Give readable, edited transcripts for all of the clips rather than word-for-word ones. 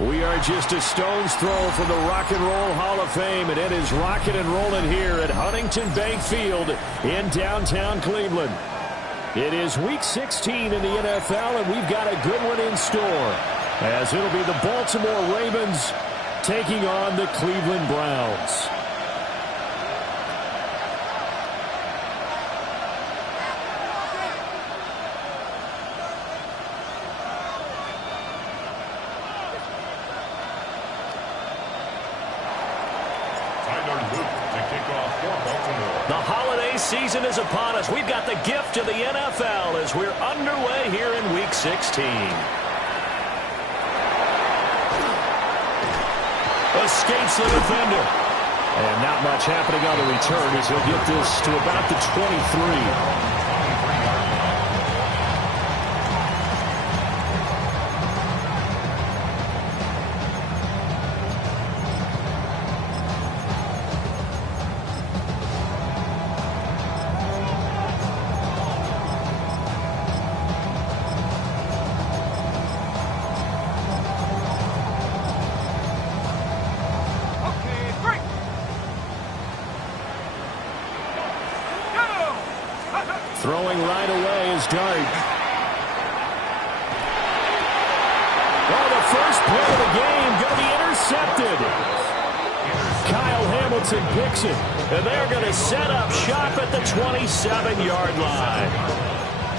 We are just a stone's throw from the Rock and Roll Hall of Fame, and it is rocking and rolling here at Huntington Bank Field in downtown Cleveland. It is Week 16 in the NFL, and we've got a good one in store, as it'll be the Baltimore Ravens taking on the Cleveland Browns. The holiday season is upon us. We've got the gift of the NFL as we're underway here in Week 16. Escapes the defender. And not much happening on the return as he'll get this to about the 23. Throwing right away is Dart. Oh, the first play of the game going to be intercepted. Kyle Hamilton picks it, and they're going to set up shop at the 27-yard line.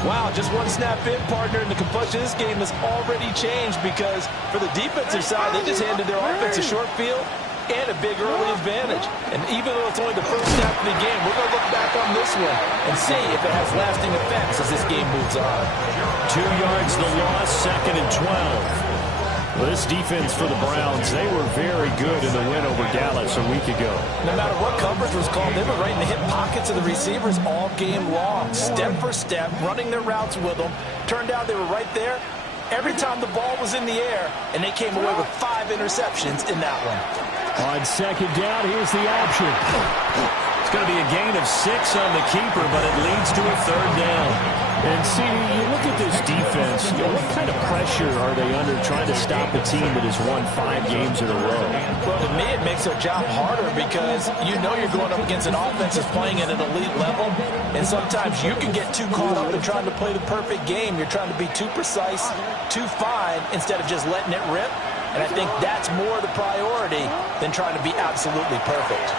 Wow, just one snap in, partner, and the complexion of this game has already changed because for the defensive side, they just handed their offense a short field and a big early advantage. And even though it's only the first snap of the game, we're going to look back on this one and see if it has lasting effects as this game moves on. 2 yards the loss, 2nd and 12. Well, this defense for the Browns, they were very good in the win over Dallas a week ago. No matter what coverage was called, they were right in the hip pockets of the receivers all game long. Step for step, running their routes with them. Turned out they were right there every time the ball was in the air, and they came away with 5 interceptions in that one. On 2nd down, here's the option. It's going to be a gain of 6 on the keeper, but it leads to a 3rd down. And see, you look at this defense, what kind of pressure are they under trying to stop a team that has won 5 games in a row? Well, to me, it makes their job harder because you know you're going up against an offense that's playing at an elite level, and sometimes you can get too caught up in trying to play the perfect game. You're trying to be too precise, too fine, instead of just letting it rip. And I think that's more the priority than trying to be absolutely perfect.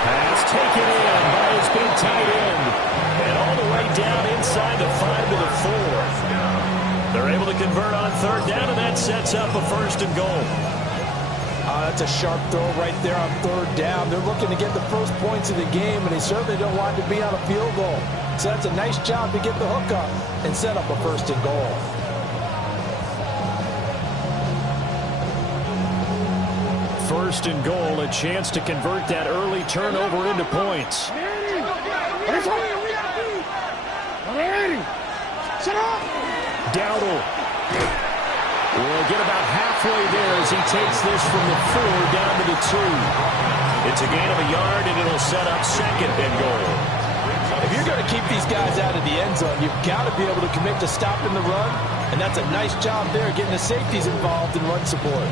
Pass taken in by his big tight end. And all the way down inside the 5 to the 4. They're able to convert on 3rd down, and that sets up a 1st and goal. That's a sharp throw right there on 3rd down. They're looking to get the first points of the game, and they certainly don't want to be on a field goal. So that's a nice job to get the hook up and set up a 1st and goal. First and goal, a chance to convert that early turnover into points. Dowdle will get about halfway there as he takes this from the 4 down to the 2. It's a gain of a yard, and it'll set up 2nd and goal. If you're going to keep these guys out of the end zone, you've got to be able to commit to stopping the run, and that's a nice job there, getting the safeties involved in run support.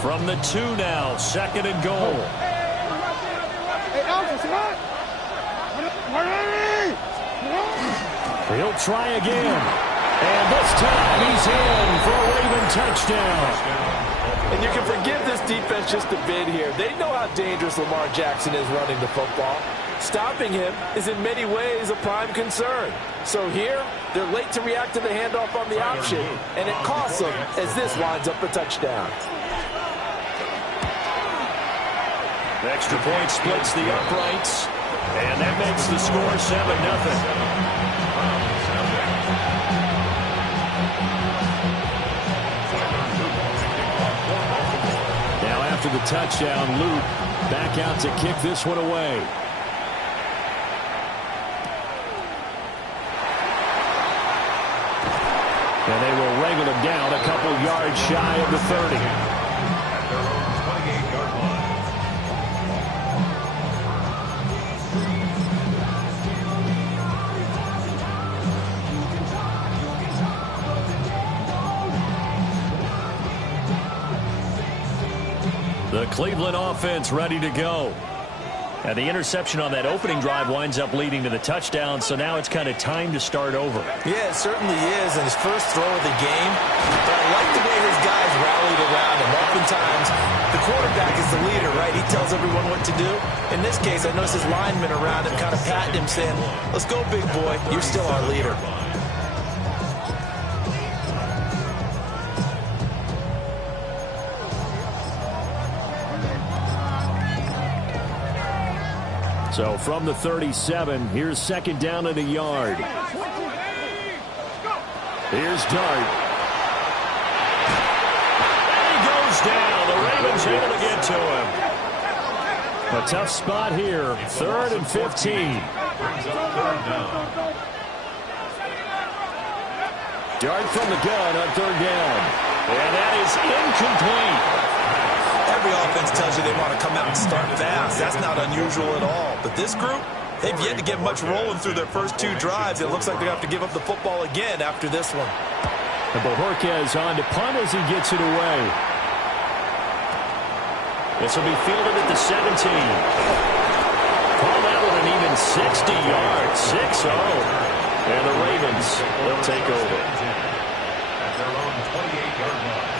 From the 2 now, 2nd and goal. He'll try again. And this time he's in for a Raven touchdown. And you can forgive this defense just a bit here. They know how dangerous Lamar Jackson is running the football. Stopping him is in many ways a prime concern. So here, they're late to react to the handoff on the option, and it costs them as this winds up a touchdown. The extra point splits the uprights, and that makes the score 7-0. After the touchdown, Luke back out to kick this one away. And they will wrangle him down a couple yards shy of the 30. Cleveland offense ready to go. And the interception on that opening drive winds up leading to the touchdown, so now it's kind of time to start over. Yeah, it certainly is, and his first throw of the game. But I like the way his guys rallied around him. Oftentimes, the quarterback is the leader, right? He tells everyone what to do. In this case, I noticed his linemen around him kind of patting him, saying, "Let's go, big boy. You're still our leader." So from the 37, here's second down and a yard. Here's Dart. He goes down. The Ravens able to get to him. A tough spot here. 3rd and 15. Dart from the gun on 3rd down. And that is incomplete. Every offense tells you they want to come out and start fast. That's not unusual at all. But this group, they've yet to get much rolling through their first 2 drives. It looks like they have to give up the football again after this one. And Bojorquez on to punt as he gets it away. This will be fielded at the 17. Called out with an even 60 yards. 6-0. And the Ravens will take over. At their own 28-yard line.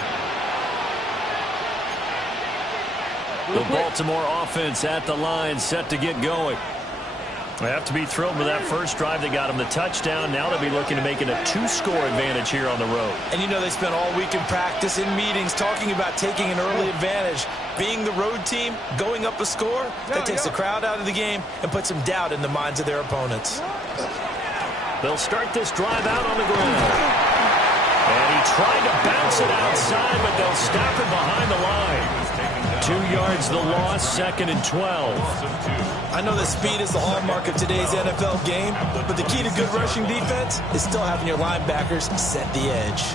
The Baltimore offense at the line, set to get going. They have to be thrilled with that first drive that got them the touchdown. Now they'll be looking to make it a 2-score advantage here on the road. And you know they spent all week in practice, in meetings, talking about taking an early advantage. Being the road team, going up a score, that takes the crowd out of the game and puts some doubt in the minds of their opponents. They'll start this drive out on the ground. And he tried to bounce it outside, but they'll stop it behind the line. 2 yards the loss, 2nd and 12. I know that speed is the hallmark of today's NFL game, but the key to good rushing defense is still having your linebackers set the edge.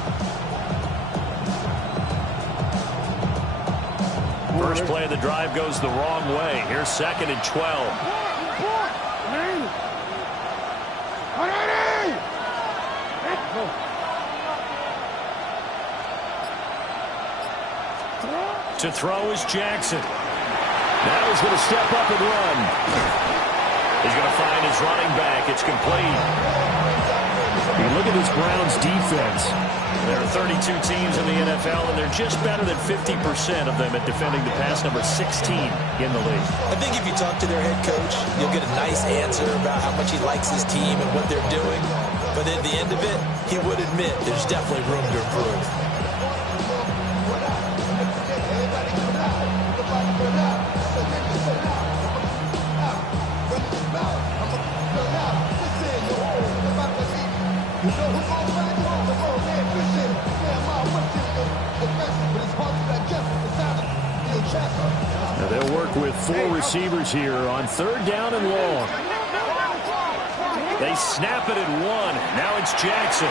First play of the drive goes the wrong way. Here's 2nd and 12. To throw is Jackson. Now he's going to step up and run. He's going to find his running back. It's complete. You look at this Browns defense. There are 32 teams in the NFL, and they're just better than 50% of them at defending the pass, number 16 in the league. I think if you talk to their head coach, you'll get a nice answer about how much he likes his team and what they're doing. But at the end of it, he would admit there's definitely room to improve. Now they'll work with 4 receivers here on 3rd down and long. They snap it at 1. Now it's Jackson.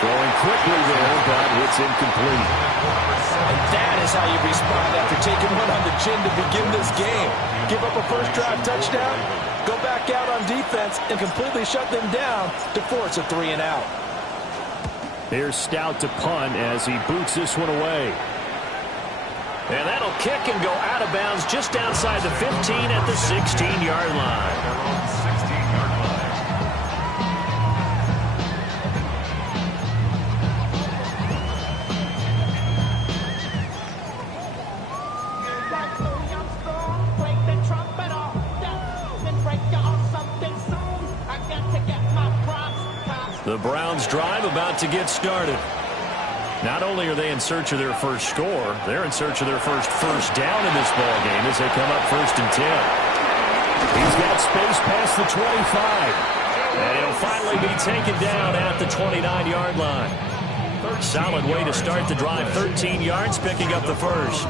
Throwing quickly there, but it's incomplete. And that is how you respond after taking one on the chin to begin this game. Give up a first drive touchdown, go back out on defense, and completely shut them down to force a 3 and out. Here's Stout to punt as he boots this one away. And that'll kick and go out of bounds just outside the 15 at the 16-yard line. The Browns drive about to get started. Not only are they in search of their first score, they're in search of their first down in this ball game as they come up 1st and 10. He's got space past the 25. And he'll finally be taken down at the 29-yard line. Solid way to start the drive. 13 yards, picking up the first.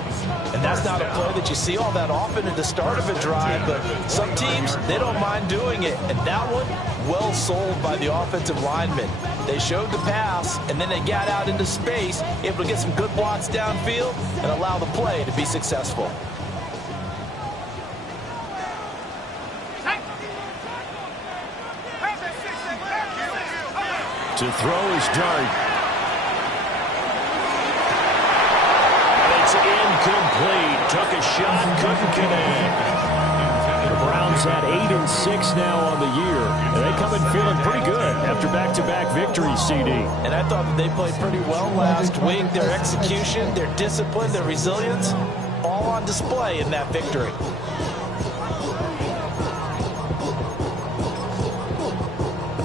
And that's not a play that you see all that often at the start of a drive, but some teams, they don't mind doing it. And that one, well sold by the offensive linemen. They showed the pass, and then they got out into space, able to get some good blocks downfield and allow the play to be successful. To throw is Dart. It's incomplete. Took a shot Browns at 8-6 now on the year. And they come in feeling pretty good after back-to-back victories, CD. And I thought that they played pretty well last week. Their execution, their discipline, their resilience, all on display in that victory.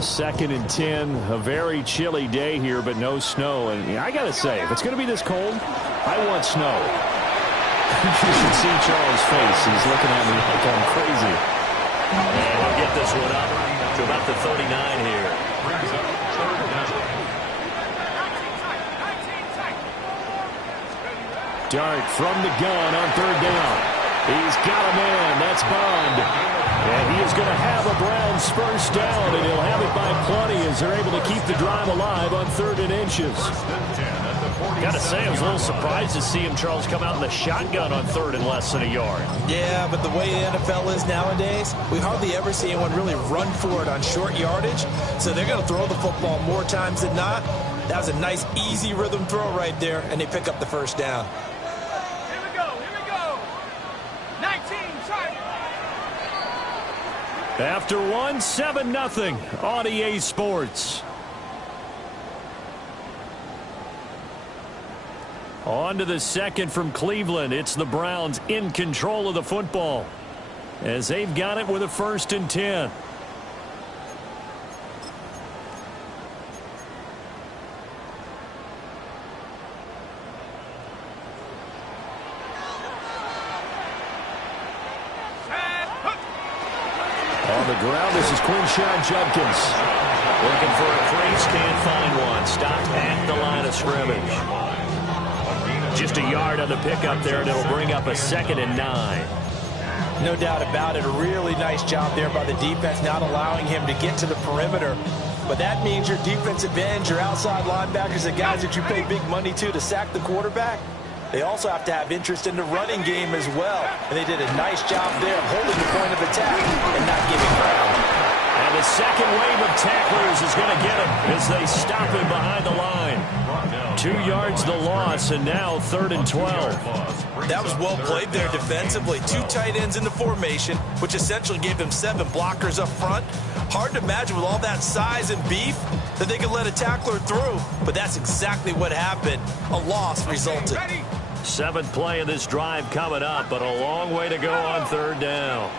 Second and 10, a very chilly day here, but no snow. And I got to say, if it's going to be this cold, I want snow. You should see Charles' face. He's looking at me like I'm crazy. And he'll get this one up to about the 39 here. Dart from the gun on third down. He's got a man. That's Bond. And he is going to have a Browns first down, and he'll have it by plenty as they're able to keep the drive alive on 3rd and inches. Got to say, I was a little surprised to see him, Charles, come out in the shotgun on 3rd and less than a yard. Yeah, but the way the NFL is nowadays, we hardly ever see anyone really run for it on short yardage. So they're going to throw the football more times than not. That was a nice, easy rhythm throw right there, and they pick up the first down. Here we go. 19, try. After one, 7-0 on EA Sports. On to the second from Cleveland. It's the Browns in control of the football as they've got it with a 1st and 10. On the ground, this is Quinshon Judkins. Looking for a crease, can't find one. Stopped at the line of scrimmage. Just a yard on the pickup there, and it'll bring up a 2nd and 9. No doubt about it. A really nice job there by the defense, not allowing him to get to the perimeter. But that means your defensive ends, your outside linebackers, the guys that you pay big money to sack the quarterback, they also have to have interest in the running game as well. And they did a nice job there of holding the point of attack and not giving ground. And the second wave of tacklers is going to get him as they stop him behind the line. 2 yards the loss, and now 3rd and 12. That was well played there defensively. 2 tight ends in the formation, which essentially gave them 7 blockers up front. Hard to imagine with all that size and beef that they could let a tackler through. But that's exactly what happened. A loss resulted. 7th play of this drive coming up, but a long way to go on 3rd down.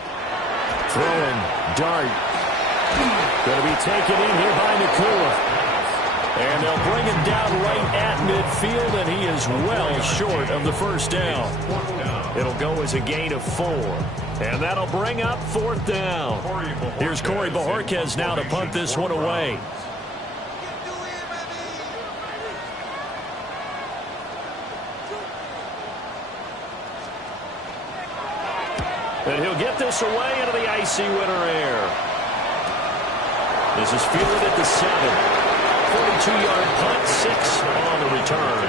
Throwing, Dart. Going to be taken in here by Nakua. And they'll bring him down right at midfield, and he is well short of the first down. It'll go as a gain of 4. And that'll bring up 4th down. Here's Corey Bojorquez now to punt this one away. And he'll get this away into the icy winter air. This is fielded at the 7. 42-yard punt, 6 on the return.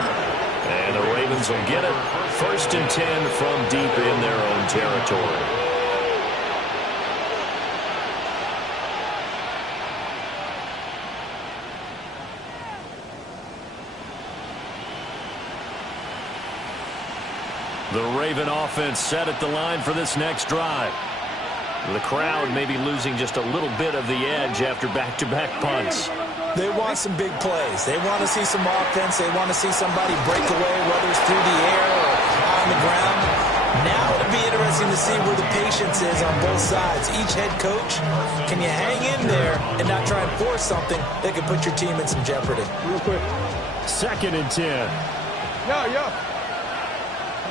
And the Ravens will get it. 1st and 10 from deep in their own territory. The Raven offense set at the line for this next drive. The crowd may be losing just a little bit of the edge after back-to-back punts. They want some big plays. They want to see some offense. They want to see somebody break away, whether it's through the air or on the ground. Now it'll be interesting to see where the patience is on both sides. Each head coach, can you hang in there and not try and force something that could put your team in some jeopardy? Real quick. 2nd and 10. Yeah.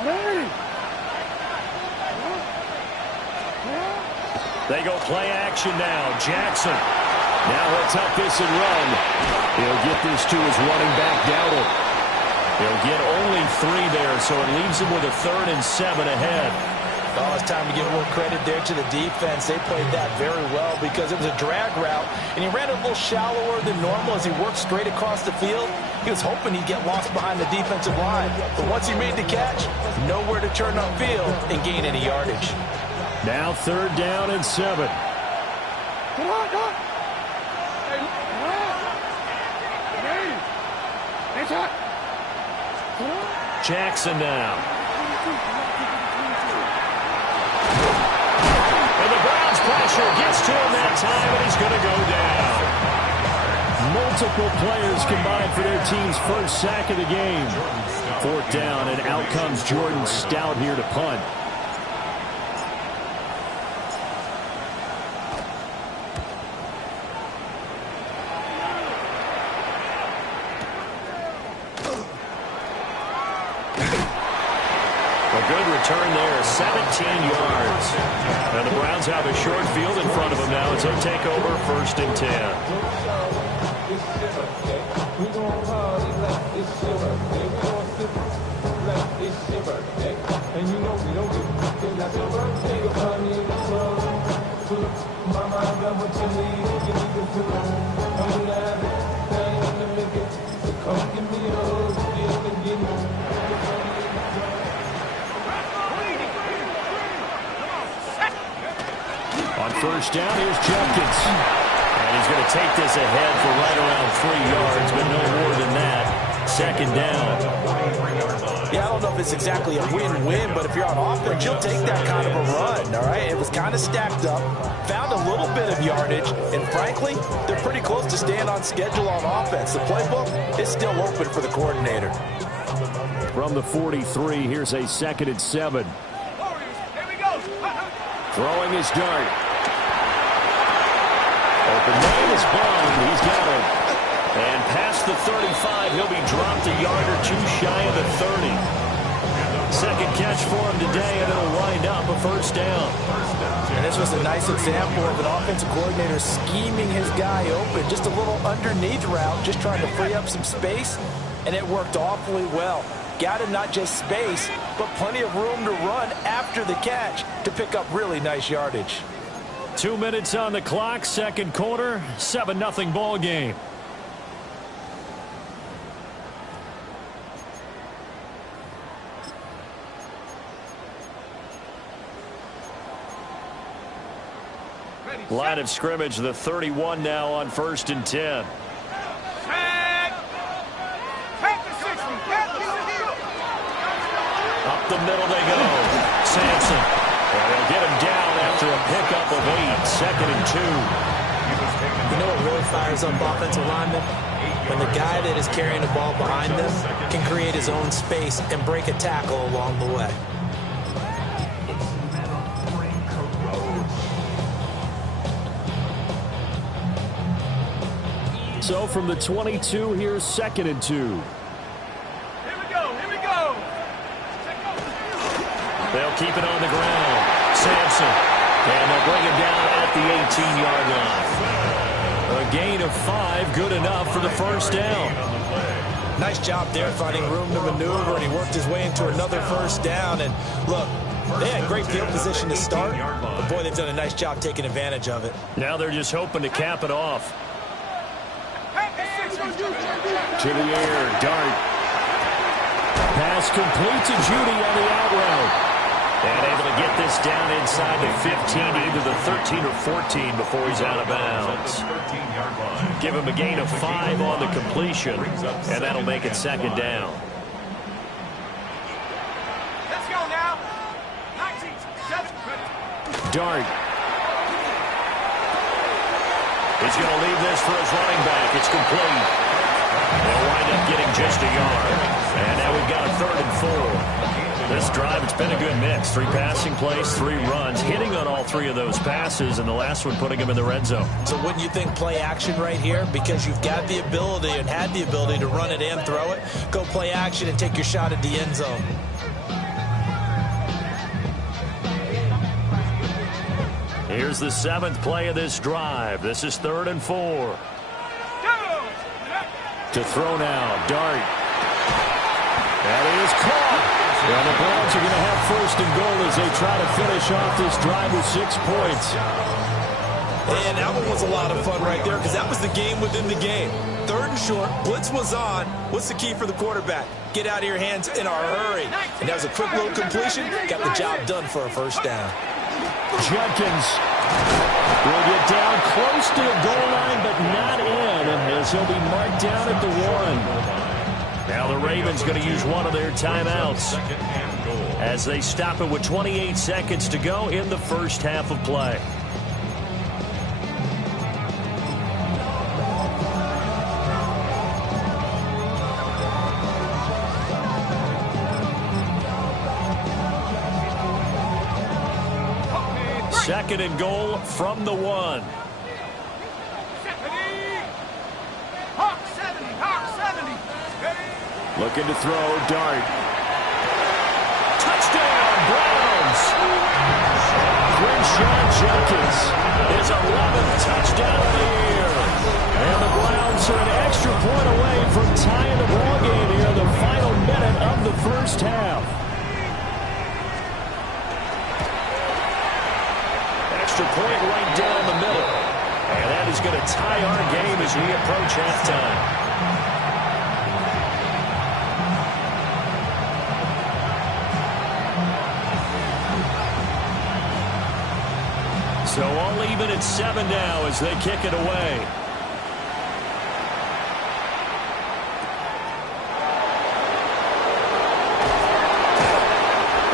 Hey. They go play action now. Jackson. Now he'll tuck this and run. He'll get this to his running back, Dowdle. He'll get only 3 there, so it leaves him with a 3rd and 7 ahead. Oh, it's time to give a little credit there to the defense. They played that very well because it was a drag route, and he ran a little shallower than normal as he worked straight across the field. He was hoping he'd get lost behind the defensive line. But once he made the catch, nowhere to turn upfield and gain any yardage. Now 3rd down and 7. Come on. Jackson now. And the Browns play pressure. Gets to him that time, and he's going to go down. Multiple players combined for their team's first sack of the game. Fourth down, and out comes Jordan Stout here to punt. A good return there, 17 yards. Now the Browns have a short field in front of them now as they take over 1st and 10. On first down, here's Jenkins. And he's going to take this ahead for right around 3 yards, but no more than that. 2nd down. Yeah, I don't know if it's exactly a win-win, but if you're on offense, you'll take that kind of a run, all right? It was kind of stacked up, found a little bit of yardage, and frankly, they're pretty close to staying on schedule on offense. The playbook is still open for the coordinator. From the 43, here's a 2nd and 7. Here we go. Throwing his dart. Open man is Bond. He's got it. And past the 35, he'll be dropped a yard or two shy of the 30. 2nd catch for him today, and it'll wind up a 1st down. And this was a nice example of an offensive coordinator scheming his guy open. Just a little underneath route, just trying to free up some space, and it worked awfully well. Got him not just space, but plenty of room to run after the catch to pick up really nice yardage. 2 minutes on the clock, 2nd quarter, 7-0 ball game. Line of scrimmage, the 31 now on 1st and 10. Up the middle they go. Sampson. And they'll get him down after a pickup of 8. 2nd and 2. You know what really fires up offensive linemen? When the guy that is carrying the ball behind them can create his own space and break a tackle along the way. So from the 22, here's 2nd and 2. Here we go. Here we go. They'll keep it on the ground. Sampson. And they'll bring him down at the 18-yard line. A gain of 5, good enough for the 1st down. Nice job there finding room to maneuver, and he worked his way into another 1st down. And look, they had great field position to start, but boy, they've done a nice job taking advantage of it. Now they're just hoping to cap it off. To the air, Dart. Pass complete to Judy on the out route. And able to get this down inside the 15, either the 13 or 14 before he's out of bounds. Give him a gain of 5 on the completion, and that'll make it 2nd down. Let's go now. 19, 7, ready. Dart. He's going to leave this for his running back. It's complete. They'll wind up getting just a yard. And now we've got a 3rd and 4. This drive, it's been a good mix. 3 passing plays, 3 runs, hitting on all 3 of those passes, and the last one putting him in the red zone. So wouldn't you think play action right here? Because you've got the ability and had the ability to run it and throw it. Go play action and take your shot at the end zone. Here's the 7th play of this drive. This is 3rd and 4. To throw now, Dart. That is caught. Well, the Browns are going to have 1st and goal as they try to finish off this drive with 6 points. And that one was a lot of fun right there because that was the game within the game. 3rd and short, blitz was on. What's the key for the quarterback? Get out of your hands in a hurry. And that was a quick little completion. Got the job done for a 1st down. Jenkins will get down close to the goal line, but not in, as he'll be marked down at the 1. Now the Ravens going to use one of their timeouts as they stop it with 28 seconds to go in the 1st half of play. 2nd and goal from the 1. Hawk 70, Hawk 70. Looking to throw, Dart. Touchdown, Browns! Crenshaw Jenkins, his 11th touchdown of the year. And the Browns are an extra point away from tying the ball game here in the final minute of the first half. Extra point right down the middle. And that is going to tie our game as we approach halftime. So all even at 7 now as they kick it away.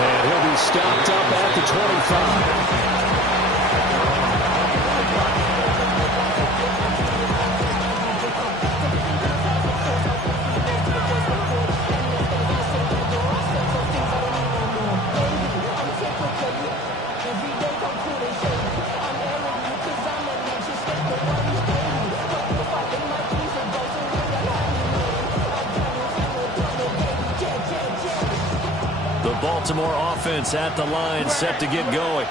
And he'll be stopped up at the 25. Baltimore offense at the line, set to get going.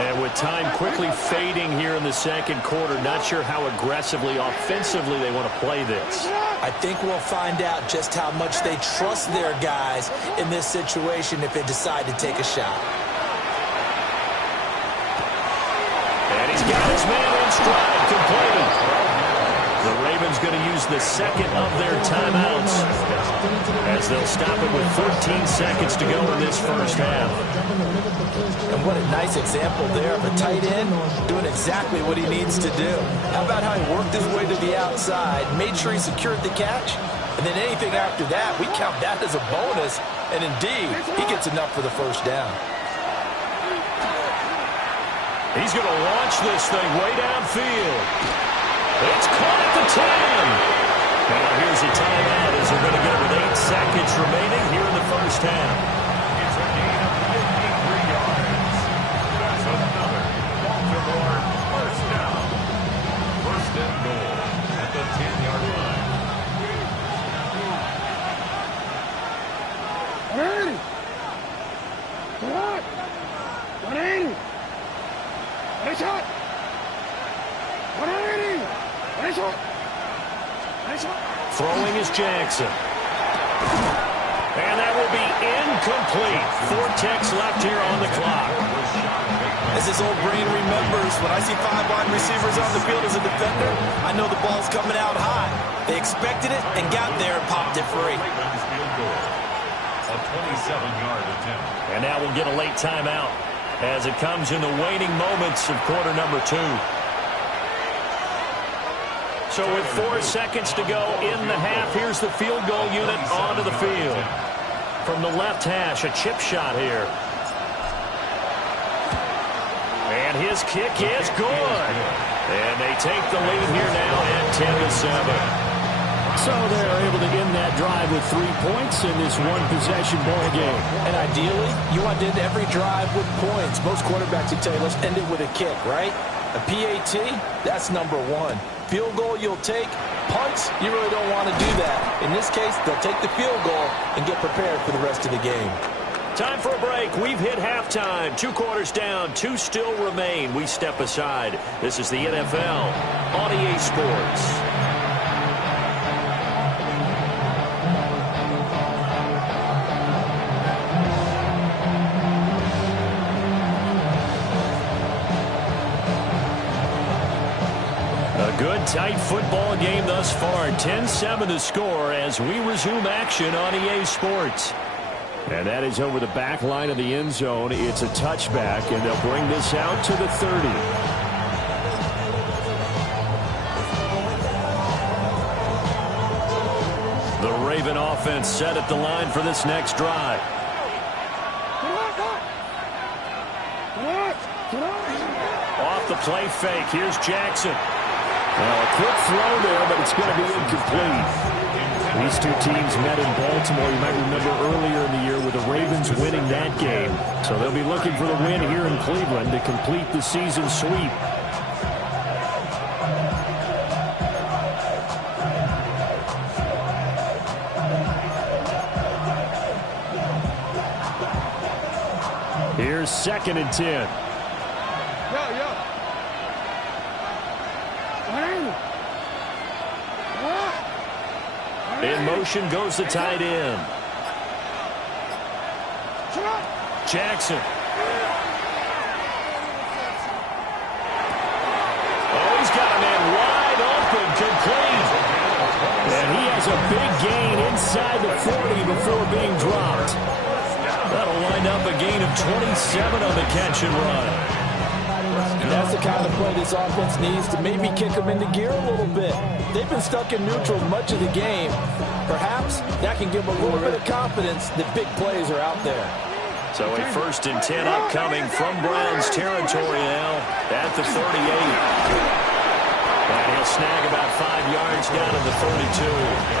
And with time quickly fading here in the 2nd quarter, not sure how aggressively, offensively they want to play this. I think we'll find out just how much they trust their guys in this situation if they decide to take a shot. And he's got his man in stride, completed. The Ravens going to use the 2nd of their timeouts as they'll stop it with 14 seconds to go in this first half. And what a nice example there of a tight end doing exactly what he needs to do. How about how he worked his way to the outside, made sure he secured the catch, and then anything after that, we count that as a bonus, and indeed, he gets enough for the first down. He's going to launch this thing way downfield. It's caught at the 10. Now here's a timeout as they're going to get it with 8 seconds remaining here in the first half. It's a gain of 53 yards. That's another Baltimore first down. 1st and goal at the 10-yard line. 180. What? 180. Nice shot. 180. Nice shot. Nice shot. Throwing is Jackson. And that will be incomplete. 4 ticks left here on the clock. As his old brain remembers, when I see 5 wide receivers on the field as a defender, I know the ball's coming out high. They expected it and got there and popped it free. A 27-yard attempt. And now we'll get a late timeout as it comes in the waning moments of quarter number 2. So with 4 seconds to go in the half, here's the field goal unit onto the field. From the left hash, a chip shot here. And his kick is good. And they take the lead here now at 10-7. So they're able to end that drive with 3 points in this one-possession ball game. And ideally, you want to end every drive with points. Most quarterbacks would tell you, let's end it with a kick, right? A PAT, that's number 1. Field goal you'll take. Punts, you really don't want to do that. In this case, they'll take the field goal and get prepared for the rest of the game. Time for a break. We've hit halftime. 2 quarters down. 2 still remain. We step aside. This is the NFL on EA Sports. Good, tight football game thus far. 10-7 the score as we resume action on EA Sports. And that is over the back line of the end zone. It's a touchback, and they'll bring this out to the 30. The Raven offense set at the line for this next drive. Off the play fake. Here's Jackson. Well, a quick throw there, but it's going to be incomplete. These two teams met in Baltimore. You might remember earlier in the year with the Ravens winning that game. So they'll be looking for the win here in Cleveland to complete the season sweep. Here's 2nd and 10. In motion goes the tight end. Jackson. Oh, he's got a man wide open, complete. And he has a big gain inside the 40 before being dropped. That'll wind up a gain of 27 on the catch and run. And that's the kind of play this offense needs to maybe kick them into gear a little bit. They've been stuck in neutral much of the game. Perhaps that can give them a little bit of confidence that big plays are out there. So a 1st and 10 upcoming from Browns territory now at the 38. And he'll snag about 5 yards down to the 32.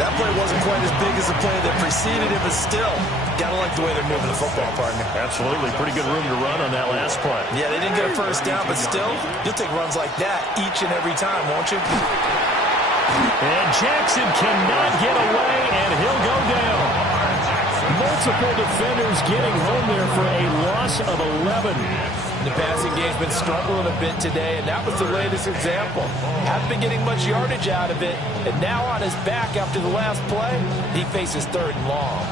That play wasn't quite as big as the play that preceded it, but still, gotta like the way they're moving the football, partner. Absolutely. Pretty good room to run on that last play. Yeah, they didn't get a 1st down, but still, you'll take runs like that each and every time, won't you? And Jackson cannot get away, and he'll go down. Multiple defenders getting home there for a loss of 11. The passing game's been struggling a bit today, and that was the latest example. Haven't been getting much yardage out of it, and now on his back after the last play, he faces 3rd and long.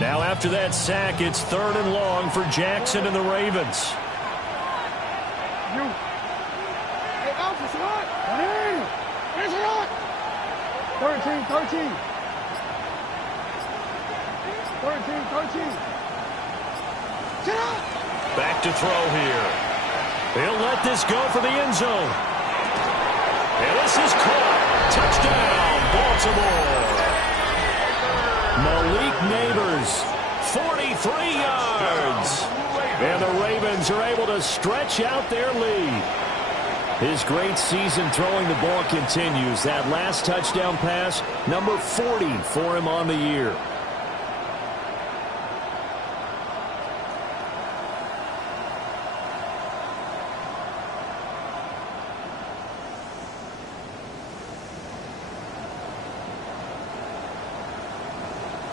Now after that sack, it's 3rd and long for Jackson and the Ravens. 13. Back to throw here. He'll let this go for the end zone. And this is caught. Touchdown, Baltimore. Malik Neighbors, 43 yards. And the Ravens are able to stretch out their lead. His great season throwing the ball continues. That last touchdown pass, number 40 for him on the year.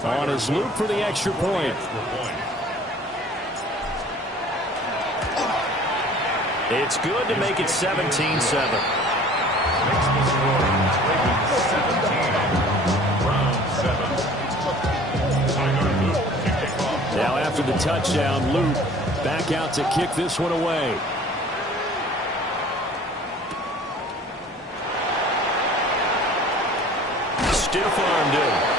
On his loop for the extra point. It's good to make it 17-7. Now after the touchdown, Luke back out to kick this one away. Stiff-armed him.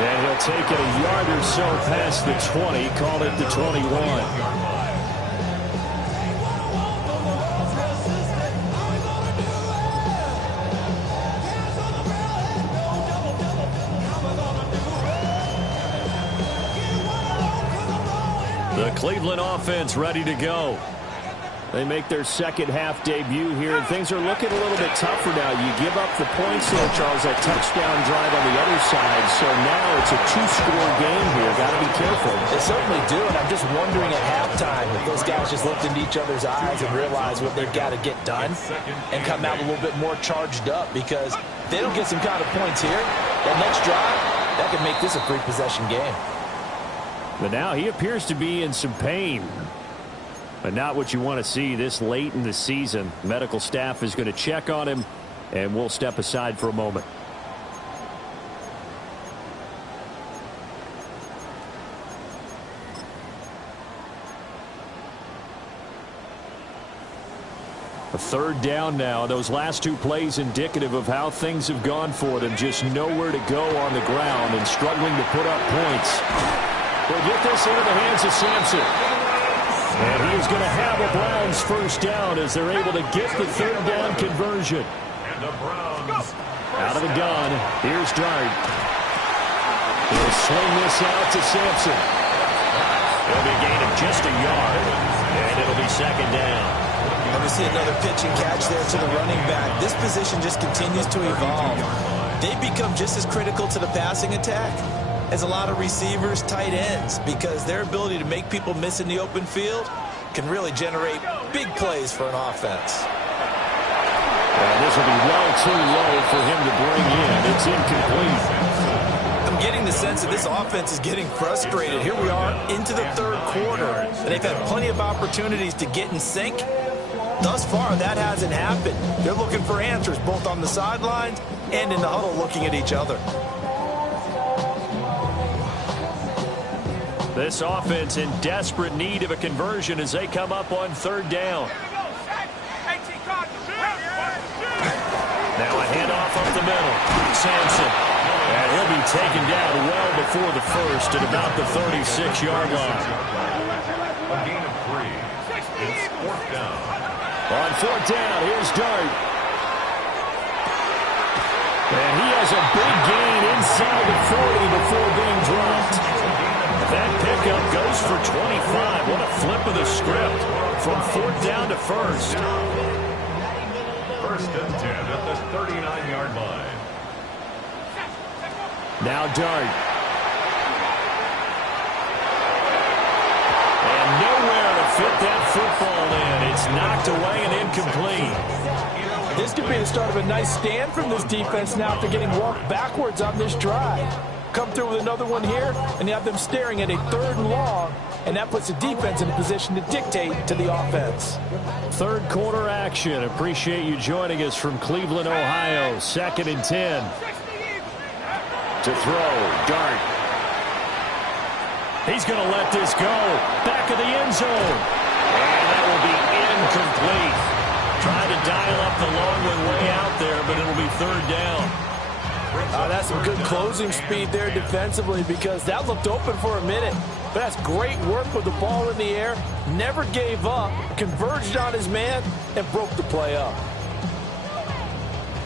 And he'll take it a yard or so past the 20, call it the 21. The Cleveland offense ready to go. They make their second half debut here, and things are looking a little bit tougher now. You give up the points there, Charles, that touchdown drive on the other side. So now it's a 2-score game here. Got to be careful. They certainly do, and I'm just wondering at halftime if those guys just looked into each other's eyes and realize what they've got to get done and come out a little bit more charged up, because if they don't get some kind of points here, that next drive, that could make this a 3-possession game. But now he appears to be in some pain. But not what you want to see this late in the season. Medical staff is going to check on him, and we'll step aside for a moment. A 3rd down now. Those last 2 plays indicative of how things have gone for them. Just nowhere to go on the ground and struggling to put up points. We'll get this into the hands of Sampson. And he is going to have a Browns 1st down as they're able to get the 3rd down conversion. And the Browns out of the gun. Here's Dart. He'll swing this out to Sampson. It'll be a gain of just a yard, and it'll be second down. And we see another pitch and catch there to the running back. This position just continues to evolve. They become just as critical to the passing attack as a lot of receivers, tight ends, because their ability to make people miss in the open field can really generate big plays for an offense. This will be well too low for him to bring in. It's incomplete. I'm getting the sense that this offense is getting frustrated. Here we are into the third quarter, and they've had plenty of opportunities to get in sync. Thus far, that hasn't happened. They're looking for answers both on the sidelines and in the huddle looking at each other. This offense in desperate need of a conversion as they come up on third down. Now a handoff up the middle. Sampson. And he'll be taken down well before the first at about the 36-yard line. A gain of 3. It's fourth down. On fourth down, here's Dart. And he has a big gain inside the 40 before being dropped. That pickup goes for 25. What a flip of the script from fourth down to first. First and 10 at the 39-yard line. Now Dart. And nowhere to fit that football in. It's knocked away and incomplete. This could be the start of a nice stand from this defense now after getting walked backwards on this drive. Come through with another one here, and you have them staring at a third and long, and that puts the defense in a position to dictate to the offense. Third quarter action. Appreciate you joining us from Cleveland, Ohio. Second and 10. To throw, Dart. He's going to let this go. Back of the end zone. And that will be incomplete. Trying to dial up the long one way out there, but it'll be third down. That's some good closing speed there defensively because that looked open for a minute. But that's great work with the ball in the air. Never gave up, converged on his man, and broke the play up.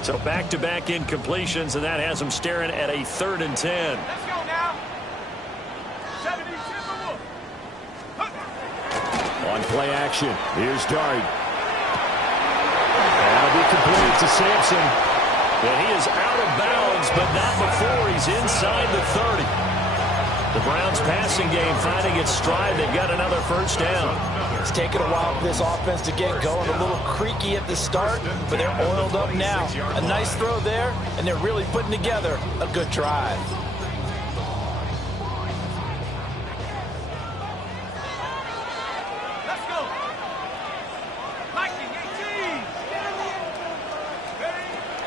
So back-to-back incompletions, and that has him staring at a third and 10. Let's go now. On play action, here's Dart. That'll be complete to Sampson. And he is out of bounds, but not before he's inside the 30. The Browns passing game finding its stride. They've got another first down. It's taken a while for this offense to get going. A little creaky at the start, but they're oiled up now. A nice throw there, and they're really putting together a good drive. Let's go. Mikey, 18.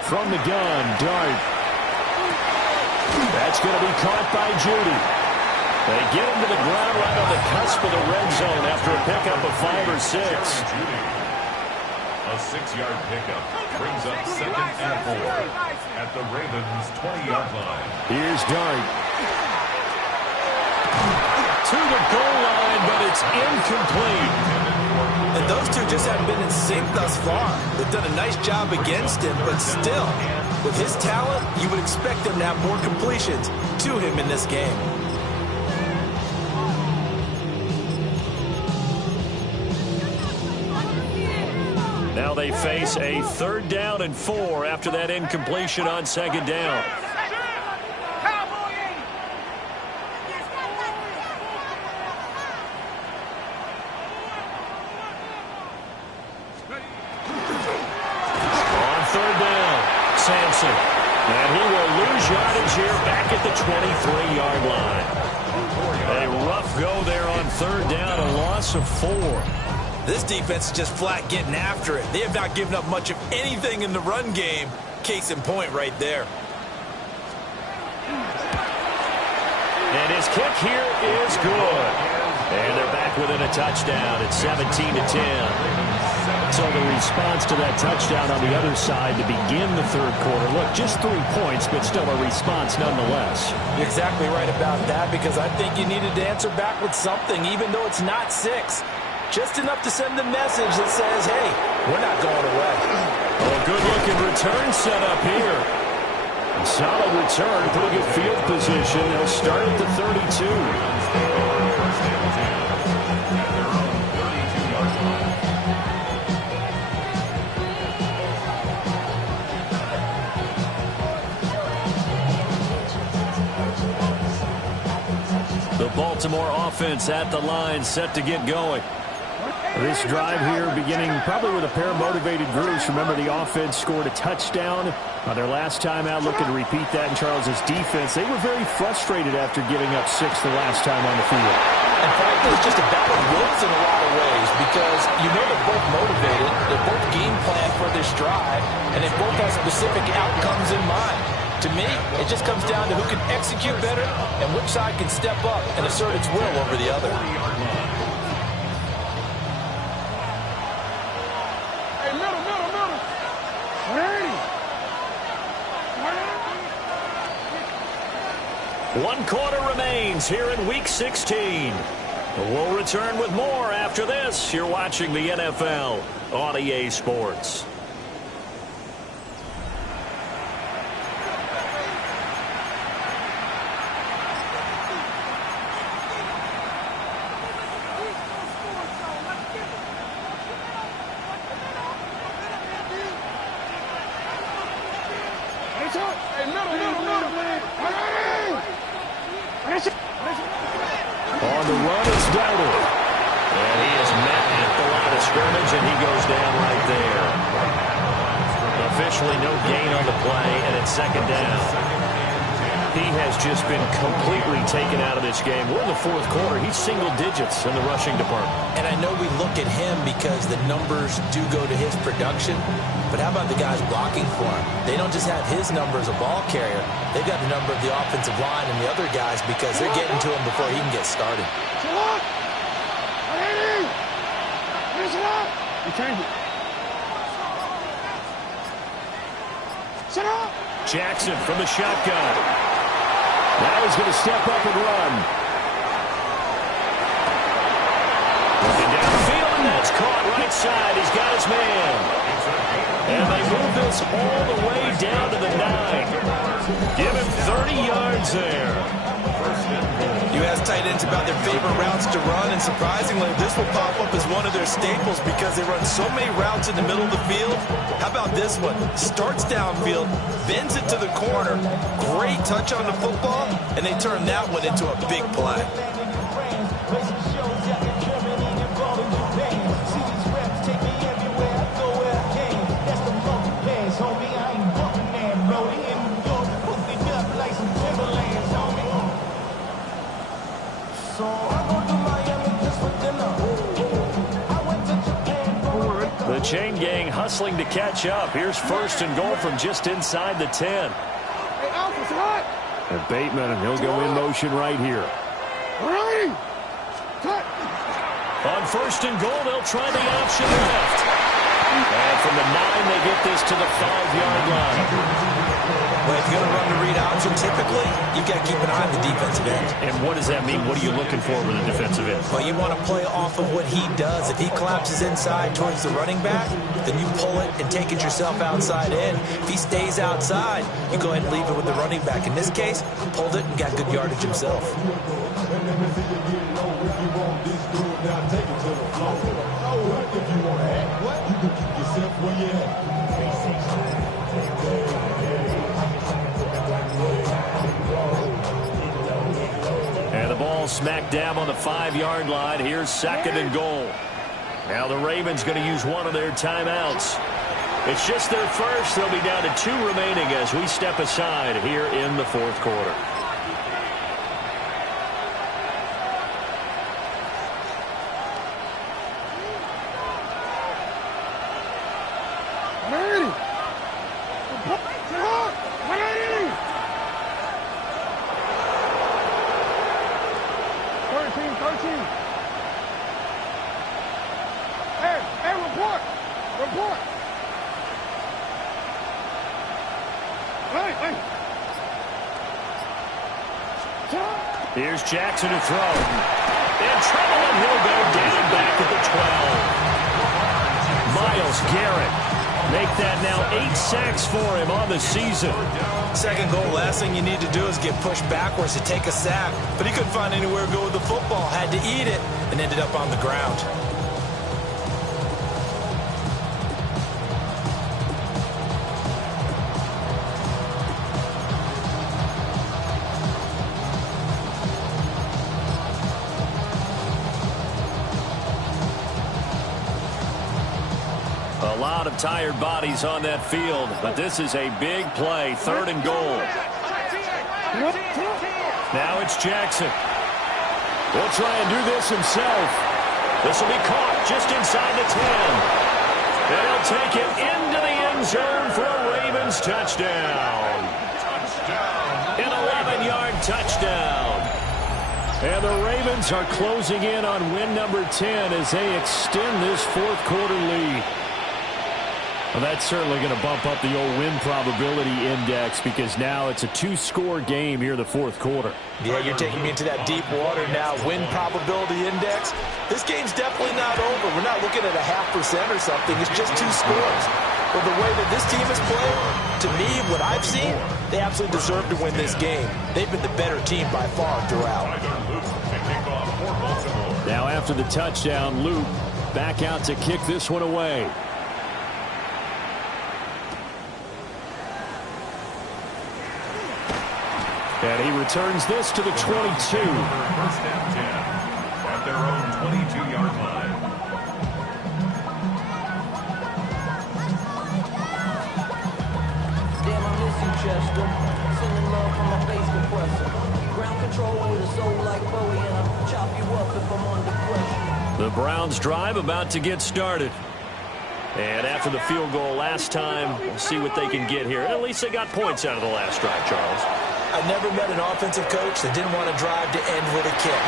From the gun, Dart. That's going to be caught by Judy. They get him to the ground right on the cusp of the red zone after a pickup of 5 or 6. A 6-yard pickup brings up second and 4 at the Ravens' 20-yard line. Here's Dart. To the goal line, but it's incomplete. And those two just haven't been in sync thus far. They've done a nice job against him, but still, with his talent, you would expect them to have more completions to him in this game. Now they face a third down and 4 after that incompletion on second down. Sampson. And he will lose yardage here back at the 23-yard line. A rough go there on third down, a loss of 4. This defense is just flat getting after it. They have not given up much of anything in the run game. Case in point right there. And his kick here is good. And they're back within a touchdown. It's 17-10. So the response to that touchdown on the other side to begin the third quarter. Look, just 3 points, but still a response nonetheless. You're exactly right about that because I think you needed to answer back with something, even though it's not 6. Just enough to send a message that says, hey, we're not going away. Oh, good-looking return set up here. Solid return, pretty good field position. They'll start at the 32. The Baltimore offense at the line, set to get going. This drive here beginning probably with a pair of motivated groups. Remember, the offense scored a touchdown on their last time out. Looking to repeat that in Charles's defense. They were very frustrated after giving up 6 the last time on the field. And frankly, it's just a battle of wills in a lot of ways because you know they're both motivated. They're both game plan for this drive, and they both have specific outcomes in mind. To me, it just comes down to who can execute better and which side can step up and assert its will over the other. One quarter remains here in Week 16. We'll return with more after this. You're watching the NFL on EA Sports. On the run, it's Deathrow. And he is met at the line of scrimmage, and he goes down right there. Officially no gain on the play, and it's second down. He has just been completely taken out of this game. We're in the fourth quarter. He's single digits in the rushing department. And I know we look at him because the numbers do go to his production, but how about the guys blocking for him? They don't just have his number as a ball carrier. They've got the number of the offensive line and the other guys because they're getting to him before he can get started. Jackson from the shotgun. Now he's going to step up and run. Looking downfield, and that's caught right side. He's got his man. And they move this all the way down to the 9. Give him 30 yards there. You ask tight ends about their favorite routes to run, and surprisingly, this will pop up as one of their staples because they run so many routes in the middle of the field. How about this one? Starts downfield, bends it to the corner, great touch on the football, and they turn that one into a big play. The chain gang hustling to catch up. Here's first and goal from just inside the 10. And Bateman, and he'll go in motion right here. On first and goal, they'll try the option left. And from the 9, they get this to the 5-yard line. Well, if you're going to run the read option, typically, you've got to keep an eye on the defensive end. And what does that mean? What are you looking for with a defensive end? Well, you want to play off of what he does. If he collapses inside towards the running back, then you pull it and take it yourself outside in. If he stays outside, you go ahead and leave it with the running back. In this case, he pulled it and got good yardage himself. And the ball smack dab on the 5-yard line. Here's second and goal. Now the Ravens going to use one of their timeouts. It's just their first. They'll be down to 2 remaining as we step aside here in the fourth quarter. Here's Jackson to throw. In trouble, and he'll go down back at the 12. Myles Garrett Make that now 8 sacks for him on the season. Second goal, last thing you need to do is get pushed backwards to take a sack. But he couldn't find anywhere to go with the football, had to eat it, and ended up on the ground. A lot of tired bodies on that field, but this is a big play, 3rd and goal. Now it's Jackson. Will try and do this himself. This will be caught just inside the 10. And he'll take it into the end zone for a Ravens touchdown. An 11-yard touchdown. And the Ravens are closing in on win number 10 as they extend this fourth quarter lead. Well, that's certainly going to bump up the old win probability index because now it's a 2-score game here in the fourth quarter. Yeah, you're taking me into that deep water now. Win probability index. This game's definitely not over. We're not looking at a 0.5% or something. It's just 2 scores. But the way that this team is playing, to me, what I've seen, they absolutely deserve to win this game. They've been the better team by far throughout. Now after the touchdown, Luke back out to kick this one away. And he returns this to the 22. First and 10 at their own 22-yard line. Damn, I miss you, Chester. Sending love from my bass compressor. Ground control with a soul like Bowie, and I'll chop you up if I'm under pressure. The Browns drive about to get started. And after the field goal last time, we'll see what they can get here. At least they got points out of the last drive, Charles. I never met an offensive coach that didn't want to drive to end with a kick.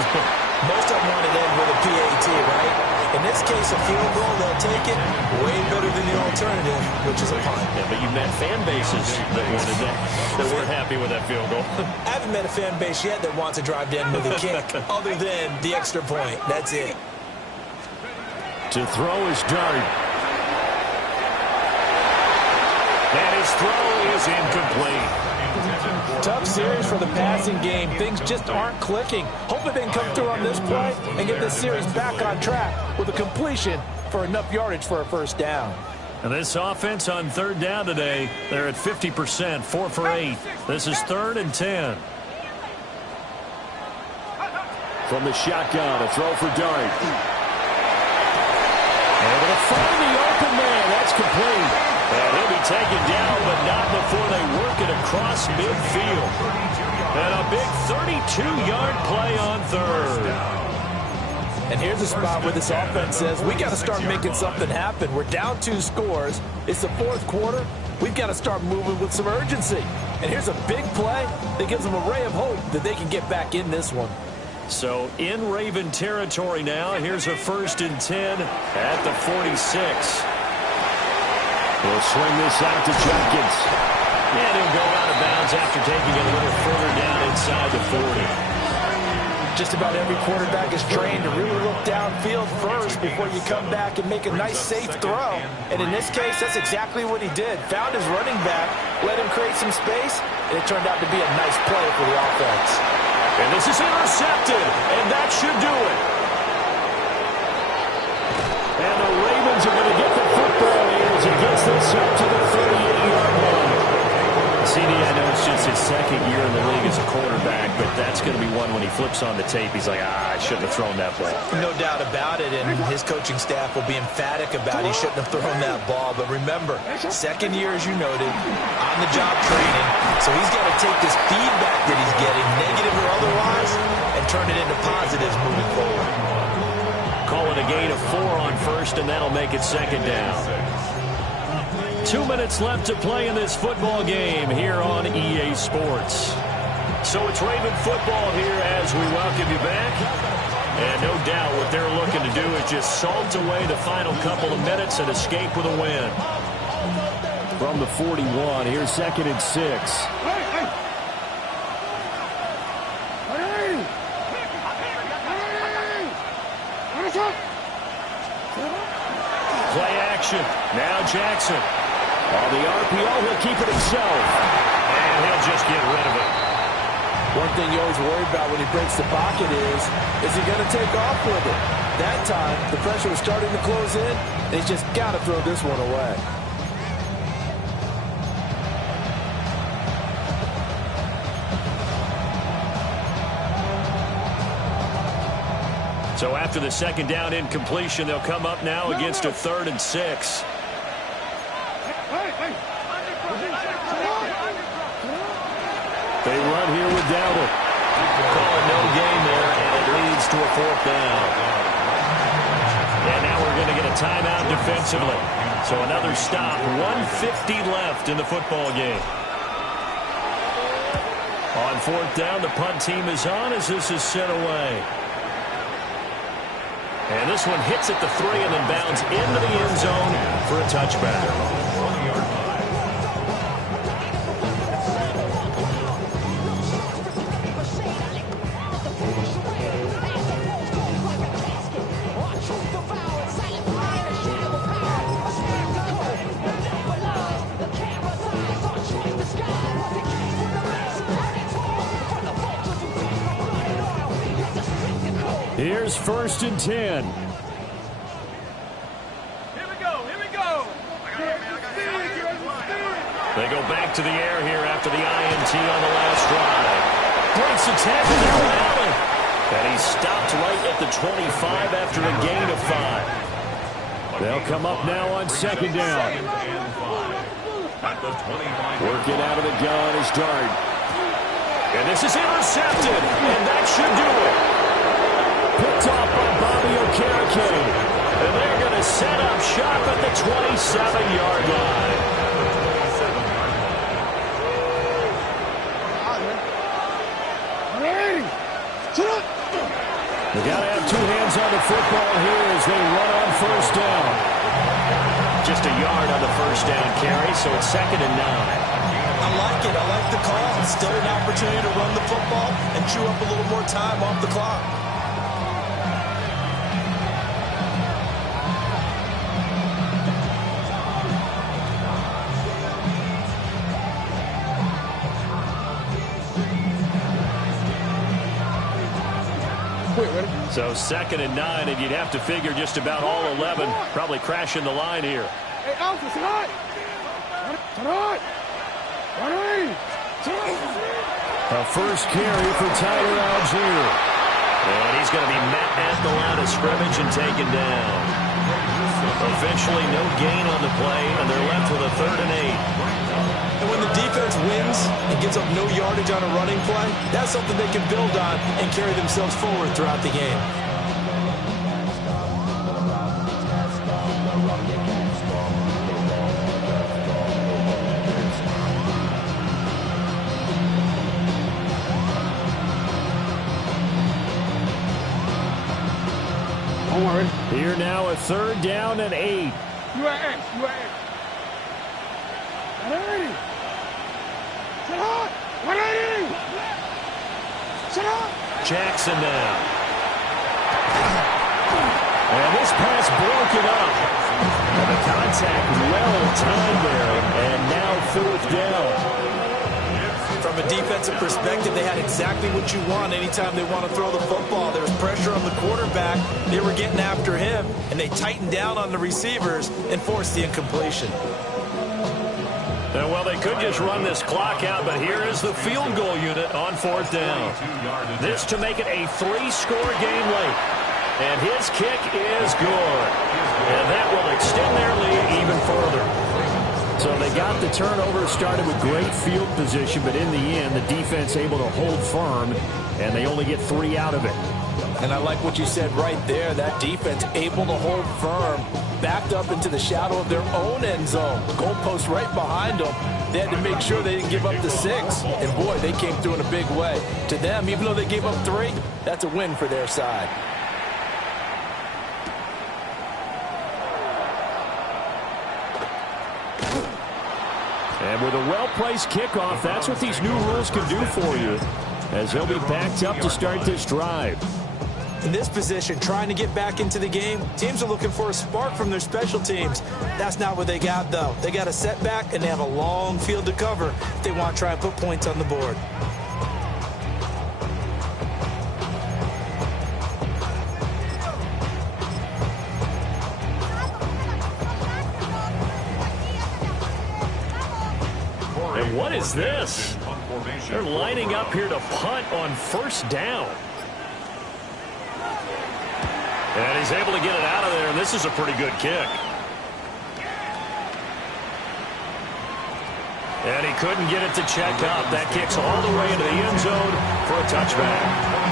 Most of them want to end with a PAT, right? In this case, a field goal, they'll take it way better than the alternative, which is a punt. Yeah, but you met fan bases that wanted that weren't happy with that field goal. I haven't met a fan base yet that wants to drive to end with a kick, other than the extra point. That's it. To throw is Dart. And his throw is incomplete. Tough series for the passing game. Things just aren't clicking. Hopefully they can come through on this play and get this series back on track with a completion for enough yardage for a first down. And this offense on 3rd down today, they're at 50%, 4 for 8. This is 3rd and 10. From the shotgun, a throw for Dart. Able to find the open man. That's complete. And he'll be taken down, but not before they work it across midfield. And a big 32-yard play on 3rd. And here's a spot where this offense says, we got to start making something happen. We're down 2 scores. It's the fourth quarter. We've got to start moving with some urgency. And here's a big play that gives them a ray of hope that they can get back in this one. So in Raven territory now, here's a 1st and 10 at the 46. He'll swing this out to Jenkins. And he'll go out of bounds after taking it a little further down inside the 40. Just about every quarterback is trained to really look downfield first before you come back and make a nice, safe throw. And in this case, that's exactly what he did. Found his running back, let him create some space, and it turned out to be a nice play for the offense. And this is intercepted, and that should do it. And the Ravens are going to get the football here as he gets this up to the 38-yard line. CD, I know it's just his 2nd year in the league as a quarterback, but that's going to be one when he flips on the tape. He's like, I shouldn't have thrown that ball. No doubt about it, and his coaching staff will be emphatic about he shouldn't have thrown that ball. But remember, 2nd year, as you noted, on-the-job training. So he's got to take this feedback that he's getting, negative or otherwise, and turn it into positives moving forward. Call it a gain of 4 on 1st, and that'll make it 2nd down. 2 minutes left to play in this football game here on EA Sports. So it's Raven football here as we welcome you back. And no doubt what they're looking to do is just salt away the final couple of minutes and escape with a win. From the 41, here's 2nd and 6. Play action. Now Jackson. On the RPO, he'll keep it himself. And he'll just get rid of it. One thing you always worry about when he breaks the pocket is he going to take off with it? That time, the pressure was starting to close in, and he's just got to throw this one away. So after the second down incompletion, they'll come up now against a 3rd and 6. They run here with Dowdle. Call it no gain there, and it leads to a 4th down. And now we're going to get a timeout defensively. So another stop, 1:50 left in the football game. On 4th down, the punt team is on as this is sent away. And this one hits at the 3 and then bounds into the end zone for a touchback. Here's 1st and 10. Here we go. They go back to the air here after the INT on the last drive. Breaks the tackle there with Allen. And he's stopped right at the 25 after a gain of 5. They'll come up now on 2nd down. Working out of the gun is Dart. And this is intercepted. And that should do it. Picked off by Bobby Okereke. And they're going to set up shop at the 27-yard line. They got to have 2 hands on the football here as they run on 1st down. Just a yard on the 1st down carry, so it's 2nd and 9. I like it. I like the call. Still an opportunity to run the football and chew up a little more time off the clock. So 2nd and 9, and you'd have to figure just about all 11 probably crashing the line here. Hey, Alpha, tonight. A first carry for Tyler Algier. And he's going to be met at the line of scrimmage and taken down. Eventually, no gain on the play, and they're left with a 3rd and 8. And when the defense wins and gives up no yardage on a running play, that's something they can build on and carry themselves forward throughout the game. Here now a 3rd down and 8. Jackson now. And this pass broken up. And the contact well timed there. And now 4th down. From a defensive perspective, they had exactly what you want anytime they want to throw the football. There was pressure on the quarterback. They were getting after him, and they tightened down on the receivers and forced the incompletion. Well, they could just run this clock out, but here is the field goal unit on 4th down. This to make it a 3-score game late. And his kick is good. And that will extend their lead even further. So they got the turnover started with great field position, but in the end, the defense able to hold firm, and they only get 3 out of it. And I like what you said right there. That defense able to hold firm, backed up into the shadow of their own end zone. Goalpost right behind them. They had to make sure they didn't give up the 6. And, boy, they came through in a big way. To them, even though they gave up 3, that's a win for their side. And with a well-placed kickoff, that's what these new rules can do for you, as they'll be backed up to start this drive. In this position, trying to get back into the game, teams are looking for a spark from their special teams. That's not what they got, though. They got a setback, and they have a long field to cover if they want to try and put points on the board. And what is this? They're lining up here to punt on first down. And he's able to get it out of there, and this is a pretty good kick. And he couldn't get it to check up. That kicks all the way into the end zone for a touchback.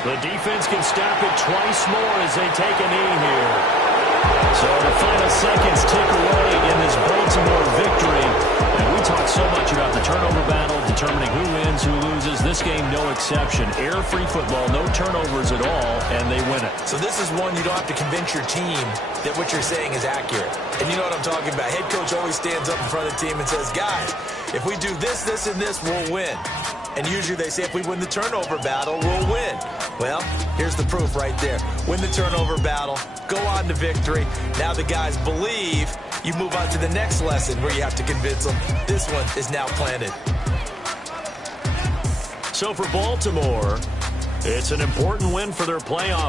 The defense can stop it twice more as they take a knee here. So the final seconds tick away in this Baltimore victory. And we talk so much about the turnover battle, determining who wins, who loses. This game, no exception. Error-free football, no turnovers at all, and they win it. So this is one you don't have to convince your team that what you're saying is accurate. And you know what I'm talking about. Head coach always stands up in front of the team and says, guys, if we do this, this, and this, we'll win. And usually they say if we win the turnover battle, we'll win. Well, here's the proof right there. Win the turnover battle, go on to victory. Now the guys believe. You move on to the next lesson where you have to convince them. This one is now planted. So for Baltimore, it's an important win for their playoff